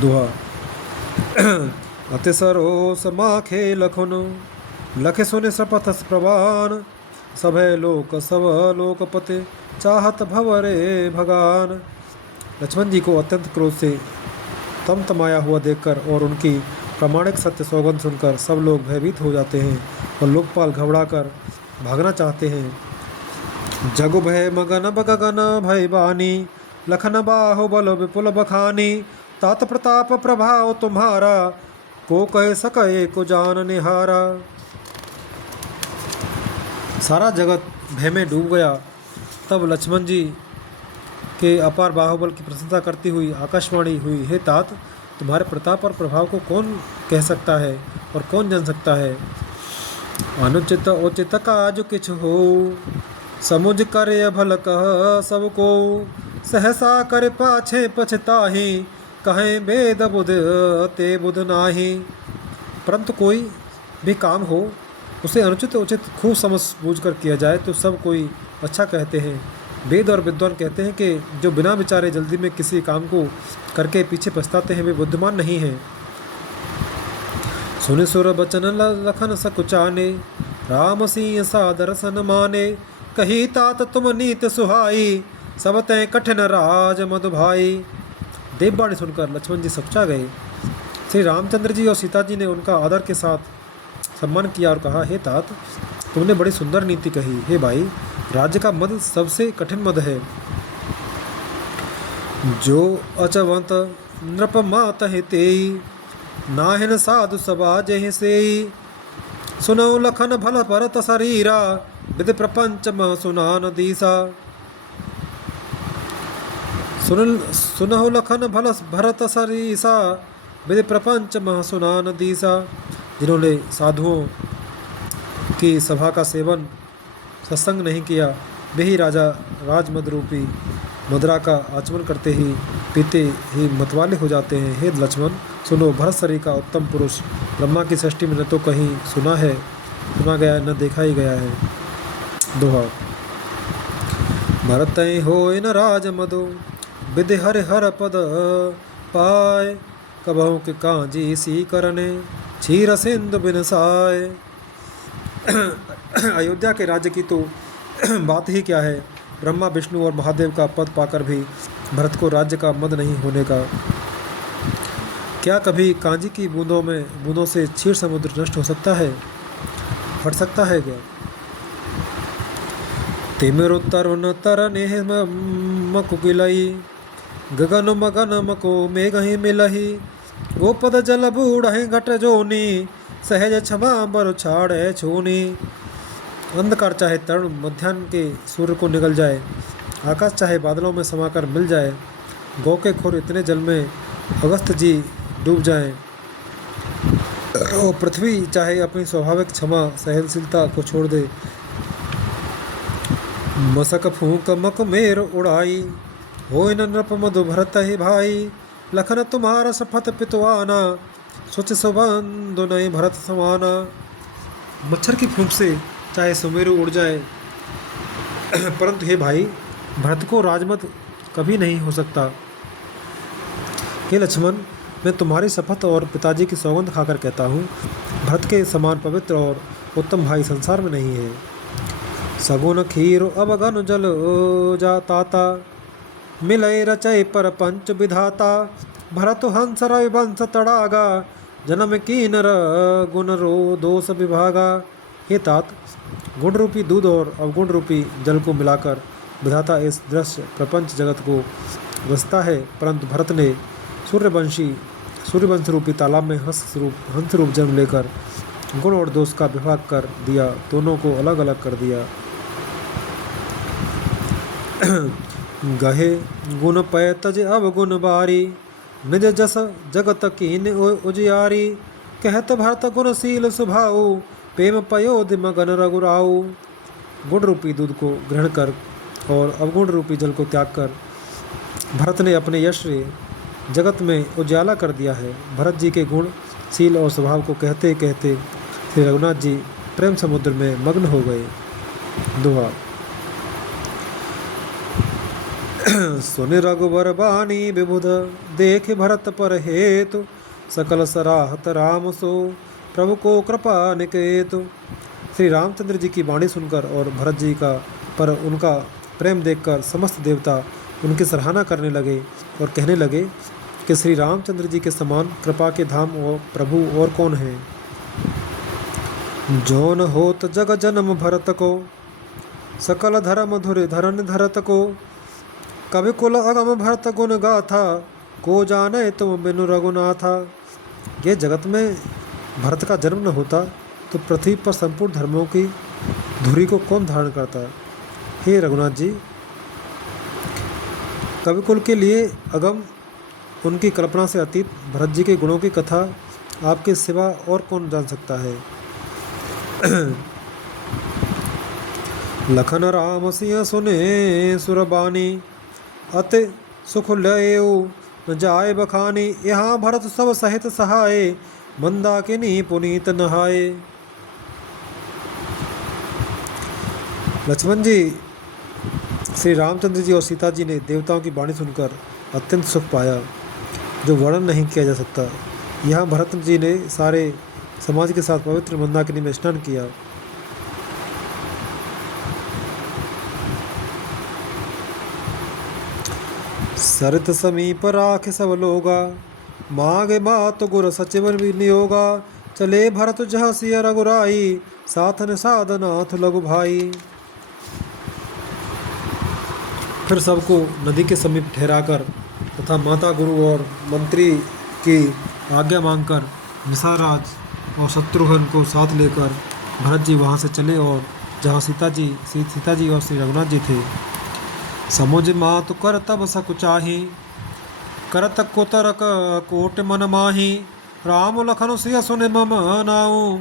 दुहा। अतिसरोस माखे लखन, लखे सुने शपथ प्रवान, सभय लोक सब लोकपति, चाहत भवरे भगान। लक्ष्मण जी को अत्यंत क्रोध से तमतमाया हुआ देखकर और उनकी प्रामाणिक सत्य सौगंध सुनकर सब लोग भयभीत हो जाते हैं और लोकपाल घबरा कर भागना चाहते हैं। जगु भय मगन बगगन भय बानी, लखन बाहुबल विपुल बखानी, तात प्रताप प्रभाव तुम्हारा, को कह सके को जान निहारा। सारा जगत भय में डूब गया। तब लक्ष्मण जी के अपार बाहुबल की प्रशंसा करती हुई आकाशवाणी हुई, हे तात, तुम्हारे प्रताप और प्रभाव को कौन कह सकता है और कौन जान सकता है। अनुचित उचित काज किछ हो, समुझ करे भल कह सबको, सहसा कर पाछे पछताही, कहें वेद बुध ते बुध नाही। परंतु कोई भी काम हो उसे अनुचित उचित खूब समझ बूझ कर किया जाए तो सब कोई अच्छा कहते हैं। वेद और विद्वान कहते हैं कि जो बिना विचारे जल्दी में किसी काम को करके पीछे पछताते हैं वे बुद्धिमान नहीं हैं। सुनि सुर बचन लखन सकुचाने, राम सिंह सादर सन माने, कही तात तुम नीत सुहाई, सब तय कठिन राज मधु भाई। देववाणी सुनकर लक्ष्मण जी सकुचा गए। श्री रामचंद्र जी और सीता जी ने उनका आदर के साथ सम्मान किया और कहा, हे तात, तुमने बड़ी सुंदर नीति कही। हे भाई, राज्य का मद सबसे कठिन मद है। जो अचवंत नृप मात तेई, नाहिन साधु सभा जहि सेई, सुनौ लखन भल भरत शरीरा, विधि प्रपंच मह सुनान दीसा। सुनहु लखन भल भरत शरीसा, विधि प्रपंच मह सुनान दीसा। जिन्होंने साधुओं की सभा का सेवन सत्संग नहीं किया, वे ही राजा राजमद रूपी मदरा का आचमन करते ही पीते ही मतवाले हो जाते हैं। हे लक्ष्मण, सुनो, भरत शरीर का उत्तम पुरुष ब्रह्मा की सृष्टि में न तो कहीं सुना गया न देखा ही गया है। दोहा। भरत होय न राज मदो विधि हर हर पद पाए, कबहु के कांजी सी करने क्षीर सिंधु बिनसाए। अयोध्या के राज्य की तो बात ही क्या है, ब्रह्मा विष्णु और महादेव का पद पाकर भी भरत को राज्य का मद नहीं होने का। क्या कभी कांजी की बूंदों से क्षीर समुद्र नष्ट हो सकता है, फट सकता है क्या? तिमिर तरुण तरने मकुगिलई, गगन मगन मको मेघ ही मिलही। गोपद जल बूढ़ घट जोनी, सहज क्षमा बर छाड़े छूनी। अंधकार चाहे तरुण मध्याह्न के सूर्य को निगल जाए, आकाश चाहे बादलों में समाकर मिल जाए, गौ के खुर इतने जल में अगस्त जी डूब जाएं, और पृथ्वी चाहे अपनी स्वाभाविक क्षमा सहनशीलता को छोड़ दे। मसक फूंक मक मेर उड़ाई, होय न नृप मधु भरत ही भाई। लखन तुम्हारा सफत पितवाना, सोच सुबंधु नहीं भरत समाना। मच्छर की फूंक से चाहे सुमेरु उड़ जाए, परंतु हे भाई, भरत को राजमत कभी नहीं हो सकता। हे लक्ष्मण, मैं तुम्हारी शपथ और पिताजी की सौगंध खाकर कहता हूँ, भरत के समान पवित्र और उत्तम भाई संसार में नहीं है। सगुन खीर अवगन जल जाता, मिलय रचय पर पंच विधाता। भरत हंस रविवंश तड़ागा, जन्म कीन गुण रो दोष विभागा। हे तात, गुण रूपी दूध और अवगुण रूपी जल को मिलाकर विधाता इस दृश्य प्रपंच जगत को रचता है, परंतु भरत ने सूर्यवंश रूपी तालाब में हंस रूप जन्म लेकर गुण और दोष का विभाग कर दिया, दोनों को अलग अलग कर दिया। गहे गुण पय तज अवगुण बारी, निज जस जगत कीन उजियारी। कहत भरत गुणशील स्वभाव, प्रेम पयोधि मगन रघुराऊ। गुण रूपी दूध को ग्रहण कर और अवगुण रूपी जल को त्याग कर भरत ने अपने यश से जगत में उजाला कर दिया है। भरत जी के गुण, शील और स्वभाव को कहते कहते श्री रघुनाथ जी प्रेम समुद्र में मग्न हो गए। दोहा। सुनि रघुबर बानी विबुध, देख भरत पर हेतु। सकल सराहत राम सो, प्रभु को कृपा निकेतु। श्री रामचंद्र जी की वाणी सुनकर और भरत जी का पर उनका प्रेम देखकर समस्त देवता उनकी सराहना करने लगे और कहने लगे कि श्री रामचंद्र जी के समान कृपा के धाम और प्रभु और कौन है। जौन होत जग जन्म भरत को, सकल धर्म धुर धरन धरत को। कवि कुल अगम भरत गुण गाथा, को जाने तुम बिनु रघुनाथा। ये जगत में भरत का जन्म न होता तो पृथ्वी पर संपूर्ण धर्मों की धुरी को कौन धारण करता। हे रघुनाथ जी, कविकुल के लिए अगम, उनकी कल्पना से अतीत भरत जी के गुणों की कथा आपके सिवा और कौन जान सकता है। लखन राम सिंह सुने सुरबानी, अति सुख लयो न जाय बखानी। यहाँ भरत सब सहित सहाय, मंदाकिनी पुनीत नहाए। लक्ष्मण जी, श्री रामचंद्र जी और सीता जी ने देवताओं की वाणी सुनकर अत्यंत सुख पाया, जो वर्णन नहीं किया जा सकता। यहाँ भरत जी ने सारे समाज के साथ पवित्र मंदाकिनी में स्नान किया। सरित समीप राख सब लोगा, मांगे मात गुर सचिव नियोगा। चले भरत जह सिय रघुराई, साथन साधनाथ लघु भाई। फिर सबको नदी के समीप ठहराकर तथा माता गुरु और मंत्री की आज्ञा मांगकर विशाराज और शत्रुघ्न को साथ लेकर भरत जी वहाँ से चले और जहाँ सीता जी और श्री रघुनाथ जी थे। समुझ मातु कर तब सकुचाही, करत कोतर कोट मन माही। राम लखन सिय सुन मम नाऊ,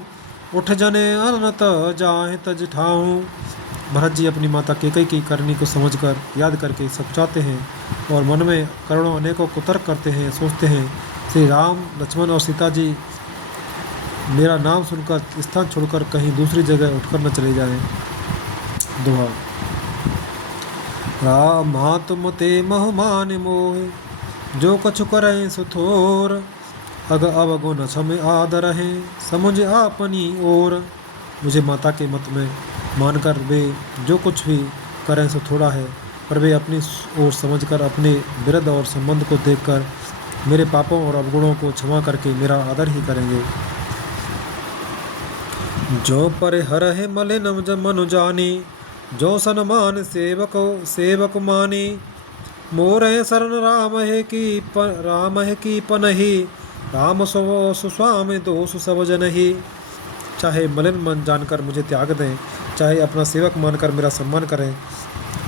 उठ जने अनत जाहे तज ठाऊं। भरत जी अपनी माता कैकेयी की करनी को समझकर याद करके सकुचाते हैं और मन में करोड़ों अनेकों कुतर्क करते हैं। सोचते हैं श्री राम लक्ष्मण और सीता जी मेरा नाम सुनकर स्थान छोड़कर कहीं दूसरी जगह उठकर न चले जाएं। दोहा। राम तुम ते मोह मान मोह, जो कछु करें सुथोर। अग अवगुण छम आदर है, समुझ आपनी ओर। मुझे माता के मत में मानकर वे जो कुछ भी करें सो थोड़ा है, पर वे अपनी ओर समझकर अपने विरध और संबंध को देखकर मेरे पापों और अवगुणों को क्षमा करके मेरा आदर ही करेंगे। जो पर हर है मलिन मनु जानी, जो सनमान सेवक मानी। मोर है शरण राम है की पनही, राम सुस्वामी दोष सब जनही। चाहे मलिन मन जानकर मुझे त्याग दें, चाहे अपना सेवक मानकर मेरा सम्मान करें,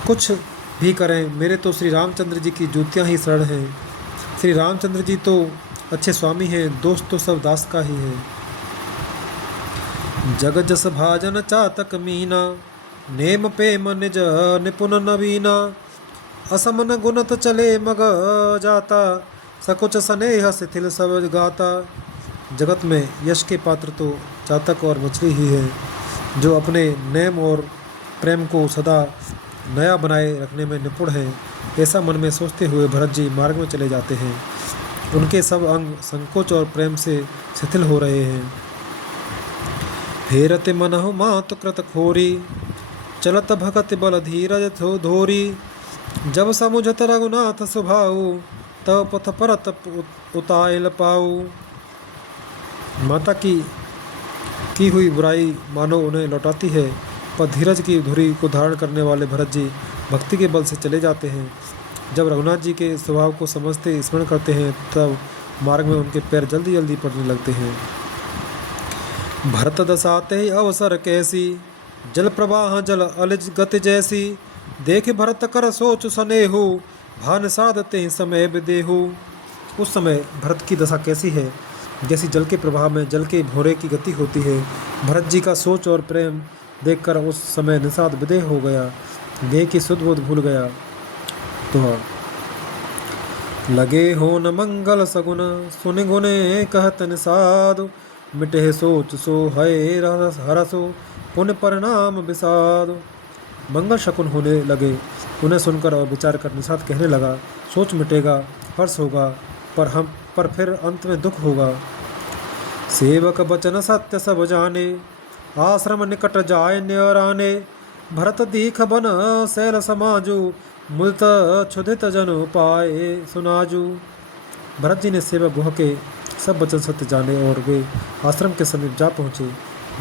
कुछ भी करें, मेरे तो श्री रामचंद्र जी की जूतियाँ ही शरण हैं। श्री रामचंद्र जी तो अच्छे स्वामी हैं, दोस्त तो सब दास का ही है। जग जस भाजन चातक मीना, नेम प्रेम निज निपुण नवीना। असमन गुणत चले मग जाता, सकुच स्नेह शिथिल सब गाता। जगत में यश के पात्र तो चातक और मछली ही है, जो अपने नेम और प्रेम को सदा नया बनाए रखने में निपुण है। ऐसा मन में सोचते हुए भरत जी मार्ग में चले जाते हैं। उनके सब अंग संकोच और प्रेम से शिथिल हो रहे हैं। फेरत मनहु मातु कृत खोरी, चलत भगत बल धीरज धोरी। जब समुझत रघुनाथ सुभाऊ, तब पथ परत उतायल पाऊ। माता की हुई बुराई मानो उन्हें लौटाती है, पर धीरज की धुरी को धारण करने वाले भरत जी भक्ति के बल से चले जाते हैं। जब रघुनाथ जी के स्वभाव को समझते स्मरण करते हैं, तब मार्ग में उनके पैर जल्दी जल्दी पड़ने लगते हैं। भरत दसाते ही अवसर कैसी, जल प्रवाह जल अलिज गति जैसी। देख भरत कर सोच सनेहु, भान साधते समय विदेहु। उस समय भरत की दशा कैसी है, जैसी जल के प्रवाह में जल के भौरे की गति होती है। भरत जी का सोच और प्रेम देखकर उस समय निषाद विदेह हो गया, देह की सुध बुध भूल गया। तो लगे हो न मंगल सगुन, सुन गुने कहत निषाद। मिटे सोच सो है हरसो, पुण्य परिणाम विषाद। मंगल शकुन होने लगे, उन्हें सुनकर और विचार कर निषाद कहने लगा, सोच मिटेगा, हर्ष होगा, पर फिर अंत में दुख होगा। सेवक बचन सत्य सब जाने, आश्रम निकट जाय न्यराने। भरत दीख बन शैल समाजू, मुल्त क्षुधित जन पाए सुनाजू। भरत जी ने सेवक गुह के सब वचन सत्य जाने और वे आश्रम के समीप जा पहुँचे।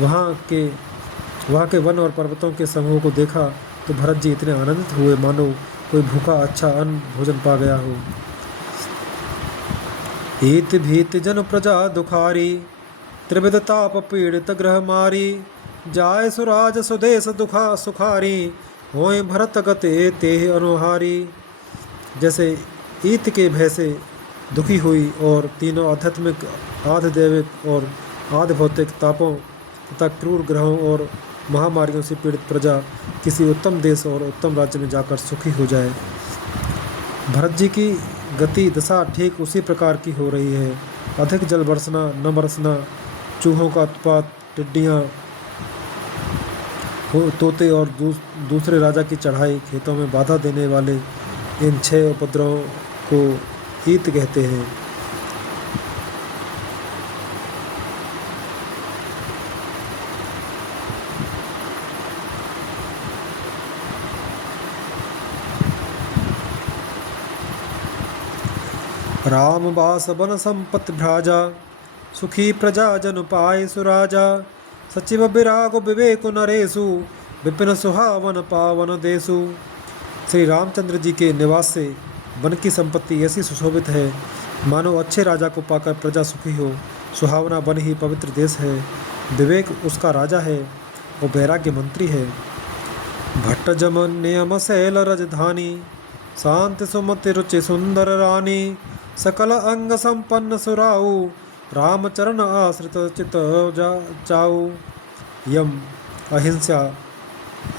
वहाँ के वन और पर्वतों के समूह को देखा तो भरत जी इतने आनंदित हुए मानो कोई भूखा अच्छा अन्न भोजन पा गया हो। हित भीत जन प्रजा दुखारी, त्रिविध ताप पीड़ित ग्रह मारी। जाय सुराज सुदेश दुखा सुखारी, होय भरत गते तेह अनुहारी। जैसे ईत के भय से दुखी हुई और तीनों आध्यात्मिक आधिदैविक और आधि भौतिक तापों तथा क्रूर ग्रहों और महामारियों से पीड़ित प्रजा किसी उत्तम देश और उत्तम राज्य में जाकर सुखी हो जाए। भरत जी की गति दशा ठीक उसी प्रकार की हो रही है। अधिक जल बरसना न बरसना, चूहों का उत्पात, टिड्डियाँ, तोते और दूसरे राजा की चढ़ाई, खेतों में बाधा देने वाले इन 6 उपद्रवों को ईत कहते हैं। राम बास बन संपत भ्राजा, सुखी प्रजा जन पाए सुराजा। सचिव विराग विवेक नरेशु, विपिन सुहावन पावन देशु। श्री रामचंद्र जी के निवास से वन की संपत्ति ऐसी सुशोभित है मानो अच्छे राजा को पाकर प्रजा सुखी हो। सुहावना वन ही पवित्र देश है, विवेक उसका राजा है और वैराग्य मंत्री है। भट्ट जमन नियम शैल रजधानी, शांति सुमति रुचि सुंदर रानी। सकल अंग संपन्न सुराऊ, रामचरण आश्रित चित चाऊ। यम अहिंसा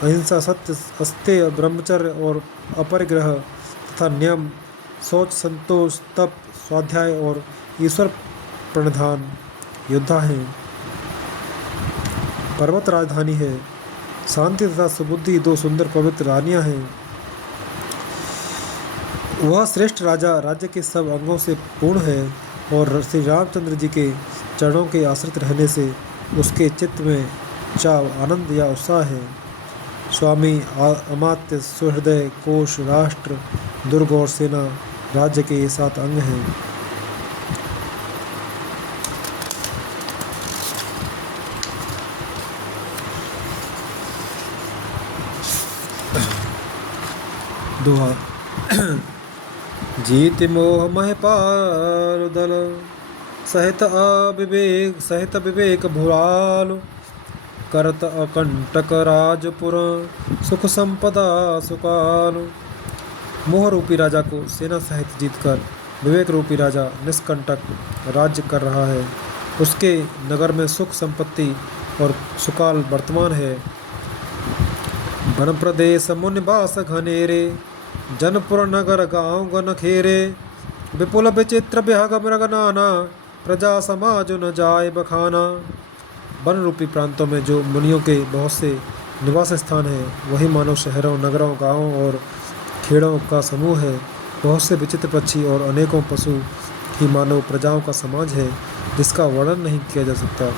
अहिंसा, सत्य, अस्तेय, ब्रह्मचर्य और अपरिग्रह तथा नियम, सोच, संतोष, तप, स्वाध्याय और ईश्वर प्रणिधान योद्धा हैं। पर्वत राजधानी है। शांति तथा सुबुद्धि दो सुंदर पवित्र रानियां हैं। वह श्रेष्ठ राजा राज्य के सब अंगों से पूर्ण है और श्री रामचंद्र जी के चरणों के आश्रित रहने से उसके चित्त में चाव, आनंद या उत्साह है। स्वामी, अमात्य, सुहृदय, कोश, राष्ट्र, दुर्ग और सेना राज्य के ये 7 अंग हैं। दोहा। जीत मोह मह पार दल, सहित विवेक भुराल। करत अकंटक राजपुर, सुख संपदा सुकाल। मोह रूपी राजा को सेना सहित जीतकर विवेक रूपी राजा निष्कंटक राज्य कर रहा है। उसके नगर में सुख संपत्ति और सुकाल वर्तमान है। वन प्रदेश मुनिवास घनेरे, जनपुर नगर गांव गन खेरे। विपुल विचित्र विहग मृग नाना, प्रजा समाज न जाय बखाना। वन रूपी प्रांतों में जो मुनियों के बहुत से निवास स्थान हैं, वही मानव शहरों, नगरों, गांवों और खेड़ों का समूह है। बहुत से विचित्र पक्षी और अनेकों पशु ही मानव प्रजाओं का समाज है, जिसका वर्णन नहीं किया जा सकता।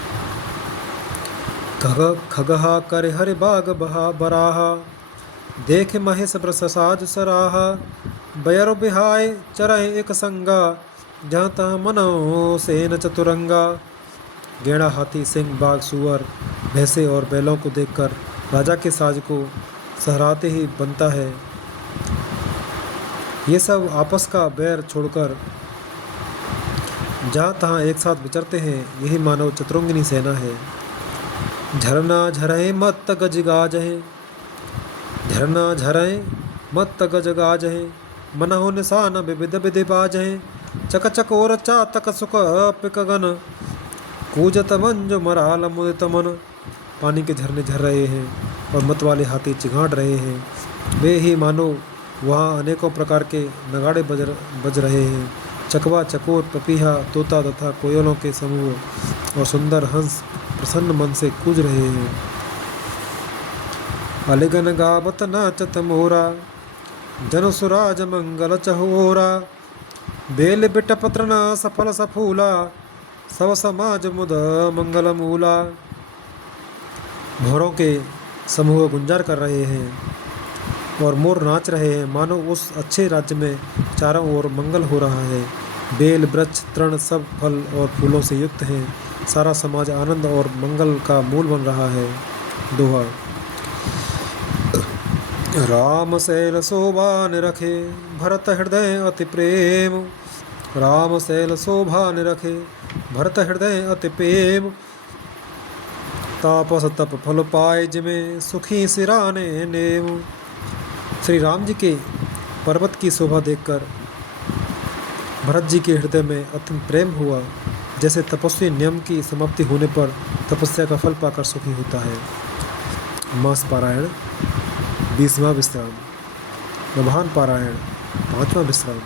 खगहा करे हरि बाग बहा बराहा, देख महेश ब्रसाज सराहा। बयर बिहाय चरह एक संगा, जहाँ तहाँ मनो सेन चतुरंगा। गेड़ा, हाथी, सिंह, बाघ, सुअर, भैंसे और बैलों को देखकर राजा के साज को सहराते ही बनता है। ये सब आपस का बैर छोड़कर जहाँ तहाँ एक साथ विचरते हैं, यही मानव चतुरंगिनी सेना है। झरना झरए मत गज गाजहे, झरना झरए मत गज गाजहे। मनहो निशान विविध विधि बाजहे, चक और चातक सुख पिक गन। कूजत मंज मराल मुदित मन। पानी के झरने झर रहे हैं और मत वाले हाथी चिघाड़ रहे हैं। वे ही मानो वहाँ अनेकों प्रकार के नगाड़े बज रहे हैं। चकवा, चकोर, पपीहा, तोता तथा कोयलों के समूह और सुंदर हंस प्रसन्न मन से कूज रहे हैं। अलिगन गावत नाचत मोरा, जन सुराज मंगल चहोरा। बेल बिटपत्र न सफल सफूला, सब समाज मुद मंगल मूला। भौरों के समूह गुंजार कर रहे हैं और मोर नाच रहे हैं, मानो उस अच्छे राज्य में चारों ओर मंगल हो रहा है। बेल, वृक्ष, तृण सब फल और फूलों से युक्त हैं। सारा समाज आनंद और मंगल का मूल बन रहा है। दोहा। राम शैल शोभा निरखे, भरत हृदय अति प्रेम। राम शैल शोभा निरखे, भरत हृदय अति प्रेम। तापस तप फल पाए जिमें, सुखी सिराने नेम। श्री राम जी के पर्वत की शोभा देखकर भरत जी के हृदय में अत्यंत प्रेम हुआ, जैसे तपस्वी नियम की समाप्ति होने पर तपस्या का फल पाकर सुखी होता है। मास पारायण 20वां विश्राम। नभान पारायण 5वां विश्राम।